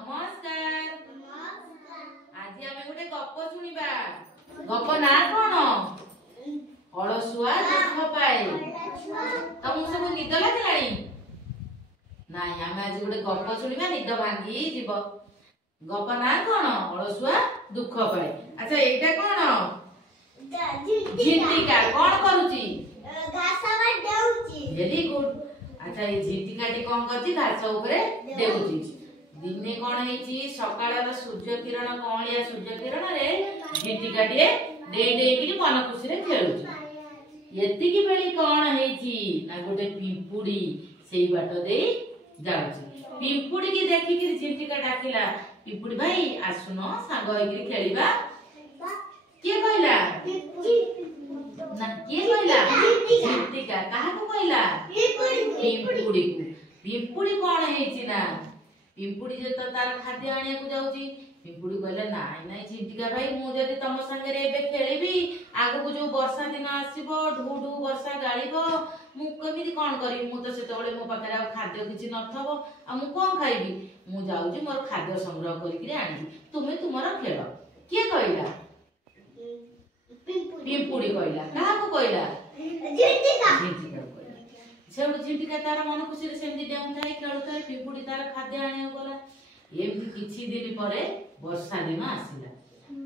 नमस्कार। आज आमे गोटे गप सुनिबा। गप ना कोन? अलसुआ दुख पाए। तमु सब निद लागलानी? नाइ आमे आज गोटे गप सुनिबा निद भांगी जीव। गप ना कोन? अलसुआ दुख पाए। अच्छा एटा कोन? झिंटिका कोन करूची? घास पर देउची। Very good. अच्छा ये झिंटिकाटी कोन करची? घास ऊपर देउची। दिने कोन हेची? सकाळर सूर्य किरण कौलिया सूर्य किरण रे झिंटिकाटी डे डे की मन खुशी रे खेलुची। एतिकी बेली कोन हेची? ना गोटे पिंपुडी सेई बाट दे जाउची। पिंपुडी की देखि कि झिंटिका डाकिला, पिंपुडी भाई आसुनो सांग होई खेलिबा। के कहला? ना के कहला? झिंटिका काहा को कहला? पिंपुडी को। पिंपुडी कोन हेची ना पिंपुडी जे तो तार खाद्य आनिया को जाउची। पिंपुडी कहले नाइ नाइ झिंटिका भाई मु जदी तम संगे रे एबे खेलिबी आगु को जो वर्षा दिन आसीबो ढू ढू वर्षा गाळीबो मु केमिति कोन करी? मु तो सेतबेले मो पाखरे खाद्य किछि नथबो आ मु कोन खाइबी? मु जाउची मोर खाद्य संग्रह करि कि आनिबी, तुमे तुमरा खेल। के कहला? पिंपुडी कहला। काहा को कहला? झिंटिका। झिंटिका कहला। सेउड झिंटिका तार मन खुशी रे सेमति डेउथाई खेलुथाई। पिंपुडी तार खाद्य आनिया गला। एमति किछि दिन परे वर्षा दिन आसिला।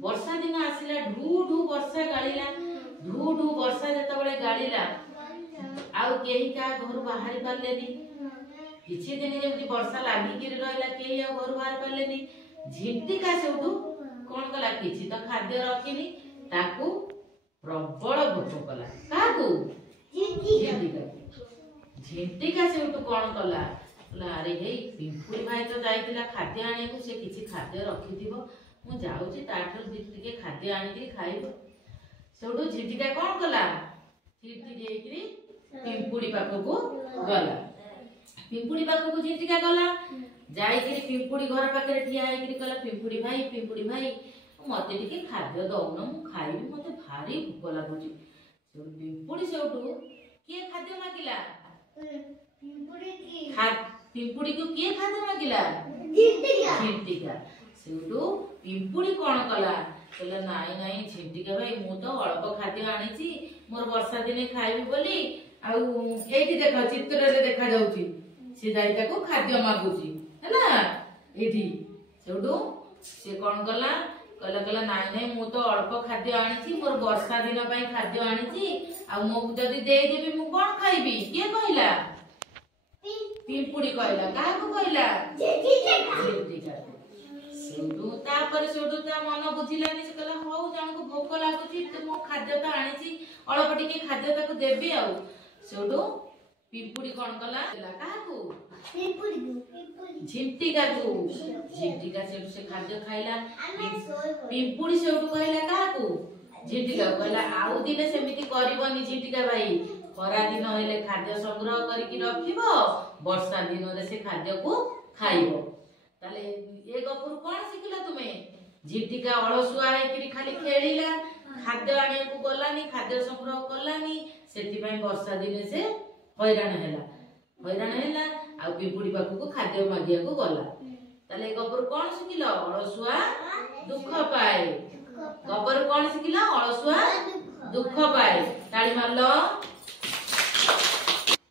वर्षा दिन आसिला ढू ढू वर्षा गाळिला। ढू ढू वर्षा जेतबेले गाळिला आउ केही का घर बाहरी पारलेनी। किछि दिन जेमति वर्षा लागि कि रहला केही आ घर बाहर पारलेनी। झिंटिका सेउडू कोन कला? किछि त खाद्य रखिनी ताकू प्रबल भोक कला। काकू? झिंटिका। झिंटिका सेउटू कोन कला? अरे हे पिंपुडी भाई तो जाइतिला खाद्य आने को, से किछि खाद्य रखिथिबो, मु जाउची ताठर दिटिके खाद्य आनिकि खाइबो। सेउटू झिंटिका कोन कला? चिट्ठी देइकरी पिंपुडी पाखकू गला। पिंपुडी पाखकू झिंटिका गला। जाइकरी पिंपुडी घर पाखरे ठिया हेकरी कला, पिंपुडी भाई मते टिके खाद्य दउन, मु खाइबी, मते भारी भूख लागुची। पिंपुडी सेउटू के खाद्य मागिला? पिंपुडी को किए खाद्य मागिला? झिंटिका। सेउटू पिंपुडी कोन कला? कहला नाइ नाइ झिंटिका भाई मु तो अल्प खाद्य आनिची मोर वर्षा दिने खाइबी बोली। आउ एठी देखा चित्र रे देखा जाउची से जाई ताको खाद्य मागुची हैना एठी। सेउटू से कोन कला? कहला नाइ नाइ मु तो अल्प खाद्य आनिची मोर वर्षा दिन पई खाद्य आनिची आ मो जदी देई देबी मु कोन खाइबी? के कहला? पिंपुडी कहला। काहा को कहला? झिंटिका। सेउटू तापर सेउटू ता मन बुझिलानी, से कहला हौ जानको भोक लागुची त मो खाद्य त आनिची अल्प टिके खाद्य ताको देबी आउ। सेउटू पिंपुडी कोन कला? काहा को? झिंटिका को। झिंटिका सेउटू से खाद्य खाइला। पिंपुडी सेउटू कहला काहा को? झिंटिका कहला आउ दिने सेमिति करबनी झिंटिका भाई, खरा दिन हेले खाद्य संग्रह करिकि रखिबो, वर्षा दिन रे से खाद्य को खाइबो। ताले ए गपुर कोन सिखिला तुमे? झिंटिका अलसुआ हेकि खाली खेलिला, खाद्य आनिया को गलानी, खाद्य संग्रह कलानी, सेति पई वर्षा दिने से हैरान हैला आ पिंपुडी पाखु खाद्य मागिया को गला। ताले ए गपुर कोन सिखिला? अलसुआ दुख पाए। गपुर कोन सिखिला? अलसुआ दुख पाए। ताली मारलो।